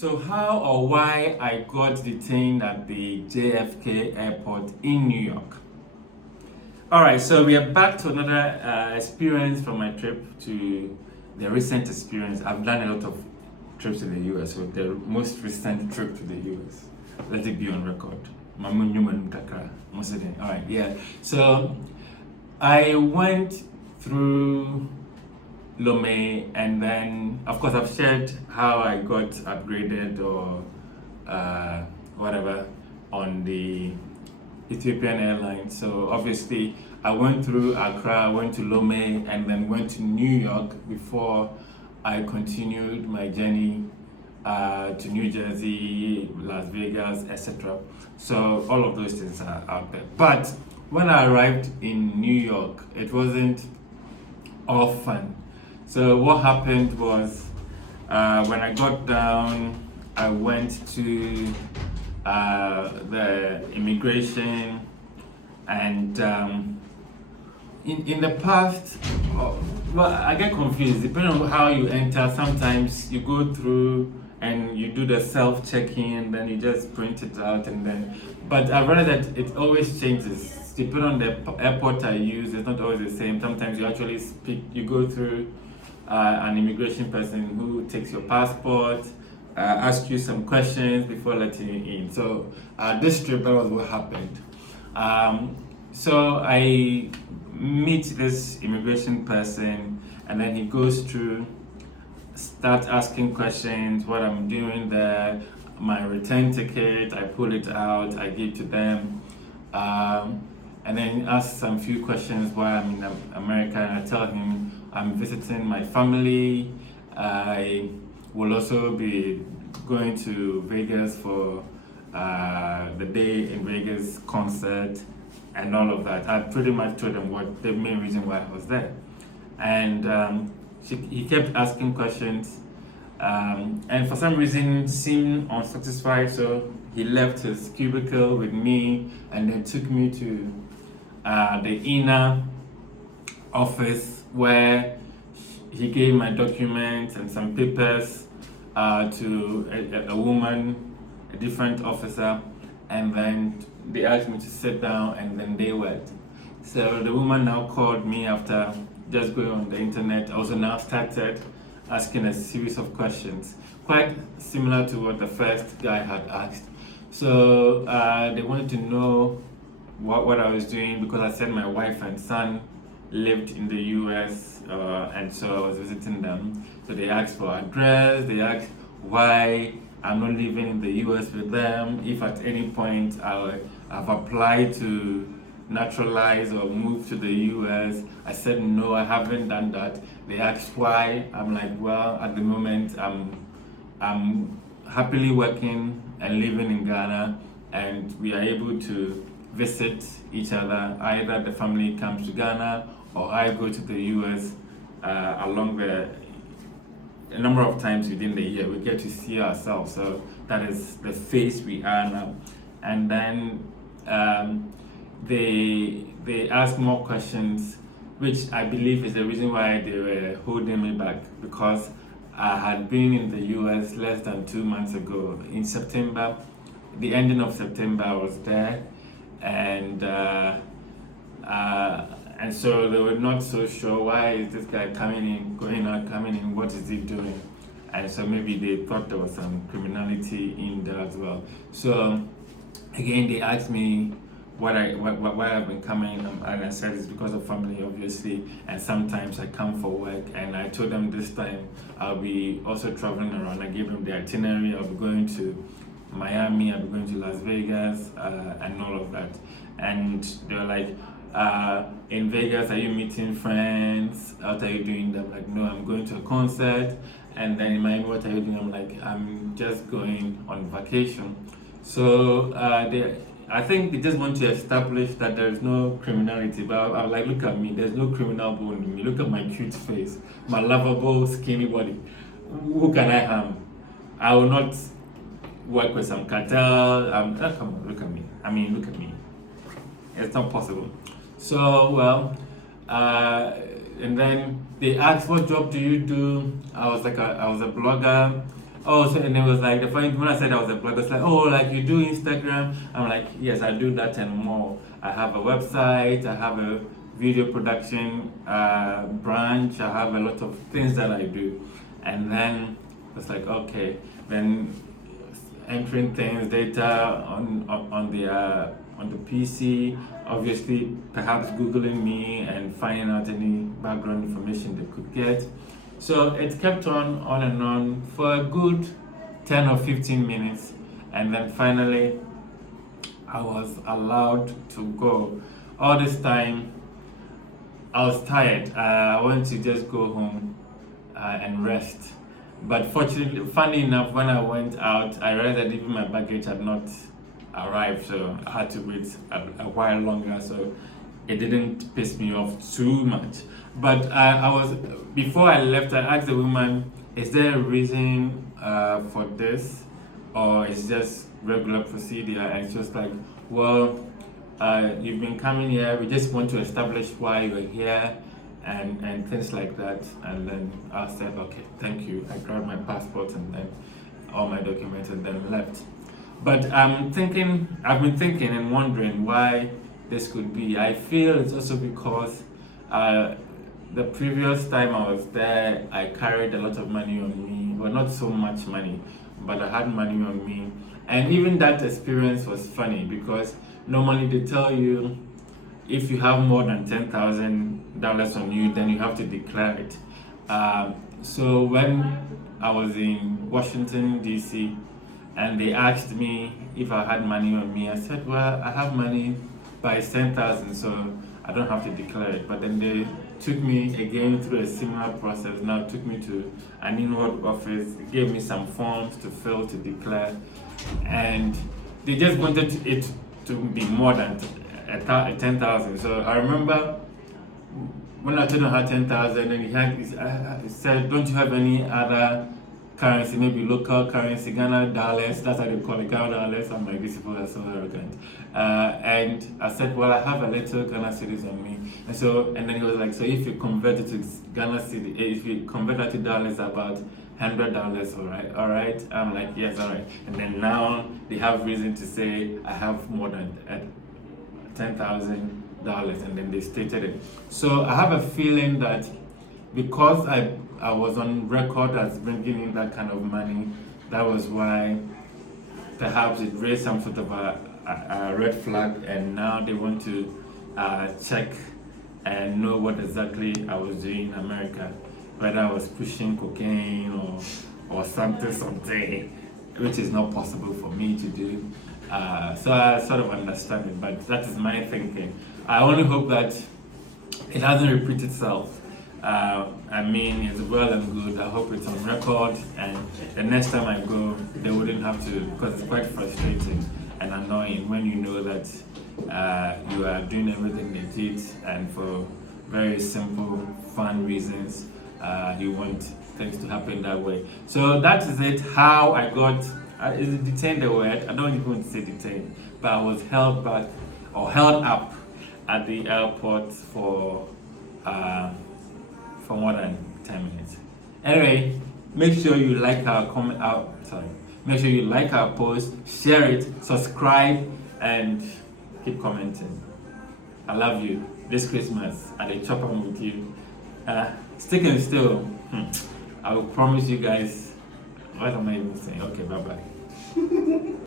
So how or why I got detained at the JFK Airport in New York. All right, so we are back to another experience from my trip to the recent experience. I've done a lot of trips to the US, so the most recent trip to the US. Let it be on record. All right, yeah. So I went through Lome, and then of course I've shared how I got upgraded or whatever on the Ethiopian Airlines. So obviously I went through Accra, went to Lome, and then went to New York before I continued my journey to New Jersey, Las Vegas, etc. So all of those things are out there. But when I arrived in New York, it wasn't all fun. So what happened was when I got down, I went to the immigration, and in the past, well, I get confused depending on how you enter. Sometimes you go through and you do the self check-in, then you just print it out, and then. But I realized that it always changes depending on the airport I use. It's not always the same. Sometimes you actually speak. You go through an immigration person who takes your passport, asks you some questions before letting you in. So this trip, that was what happened. So I meet this immigration person, and then he goes through, start asking questions, what I'm doing there, my return ticket, I pull it out, I give to them, and then ask some few questions why I'm in America, and I tell him I'm visiting my family. I will also be going to Vegas for the Day in Vegas concert and all of that. I pretty much told them what the main reason why I was there. And he kept asking questions, and for some reason seemed unsatisfied, so he left his cubicle with me and then took me to the inner office where he gave my documents and some papers to a woman, a different officer, and then they asked me to sit down, and then they went. So the woman now called me after just going on the internet. Also now started asking a series of questions, quite similar to what the first guy had asked. So they wanted to know what I was doing, because I said my wife and son lived in the US, and so I was visiting them. So they asked for address, they asked why I'm not living in the US with them, if at any point I've applied to naturalize or move to the US. I said no, I haven't done that. They asked why. I'm like, well, at the moment I'm happily working and living in Ghana, and we are able to visit each other. Either the family comes to Ghana or I go to the US along a number of times within the year. We get to see ourselves. So that is the phase we are now. And then they ask more questions, which I believe is the reason why they were holding me back, because I had been in the US less than 2 months ago. In September, the ending of September, I was there, and so they were not so sure, why is this guy coming in, going out, coming in, what is he doing? And so maybe they thought there was some criminality in there as well. So again, they asked me why I've been coming, and I said it's because of family, obviously, and sometimes I come for work. And I told them this time I'll be also traveling around. I gave them the itinerary. I'll be going to Miami, I'll be going to Las Vegas, and all of that. And they were like, in Vegas, are you meeting friends? What are you doing? I'm like, no, I'm going to a concert. And then in Miami, what are you doing? I'm like, I'm just going on vacation. So I think they just want to establish that there is no criminality. But I'm like, look at me, there's no criminal bone in me. Look at my cute face, my lovable, skinny body. Who can I harm? I will not work with some cartel. Come on, look at me. I mean, look at me. It's not possible. So, well, and then they asked, what job do you do? I was a blogger. Oh, so and it was like the funny when I said I was a blogger, it's like, oh, like you do Instagram. I'm like, yes, I do that and more. I have a website, I have a video production branch, I have a lot of things that I do. And then it's like, okay, then entering things, data on the PC, obviously perhaps Googling me and finding out any background information they could get. So it kept on and on for a good 10 or 15 minutes, and then finally I was allowed to go. All this time I was tired. I wanted to just go home and rest. But fortunately, funny enough, when I went out, I realized that even my baggage had not arrived, so I had to wait a while longer. So it didn't piss me off too much. But I was before I left, I asked the woman, "Is there a reason for this, or is just regular procedure?" And she was like, "Well, you've been coming here. We just want to establish why you're here." And things like that. And then I said, okay, thank you. I grabbed my passport and then all my documents and then left. But I've been thinking and wondering why this could be. I feel it's also because the previous time I was there, I carried a lot of money on me. Well, not so much money, but I had money on me. And even that experience was funny because normally they tell you if you have more than $10,000 on you, then you have to declare it. So when I was in Washington, D.C., and they asked me if I had money on me, I said, well, I have money, but it's 10,000, so I don't have to declare it. But then they took me again through a similar process. Now took me to an inward office, gave me some forms to fill to declare, and they just wanted it to be more than 10,000. So I remember when I told him I had 10,000, and he said, "Don't you have any other currency, maybe local currency, Ghana dollars?" That's how they call it, Ghana dollars. I'm like, these people are so arrogant. And I said, "Well, I have a little Ghana cedis on me." And then he was like, "So if you convert it to Ghana cedi, if you convert that to dollars, about $100, all right." I'm like, "Yes, all right." And then now they have reason to say I have more than $10,000, and then they stated it. So I have a feeling that because I was on record as bringing in that kind of money, that was why perhaps it raised some sort of a red flag, and now they want to check and know what exactly I was doing in America, whether I was pushing cocaine or something, which is not possible for me to do. So I sort of understand it, but that is my thinking. I only hope that it doesn't repeat itself. I mean, it's well and good. I hope it's on record, and the next time I go, they wouldn't have to, because it's quite frustrating and annoying when you know that you are doing everything legit, and for very simple, fun reasons, you want things to happen that way. So that is it. How I got. Is it detained the word? I don't even want to say detained, but I was held back or held up at the airport for more than 10 minutes. Anyway, make sure you like make sure you like our post, share it, subscribe, and keep commenting. I love you. This Christmas, at the chopper with you. Stick and still. I will promise you guys. What am I even saying? Okay, bye bye.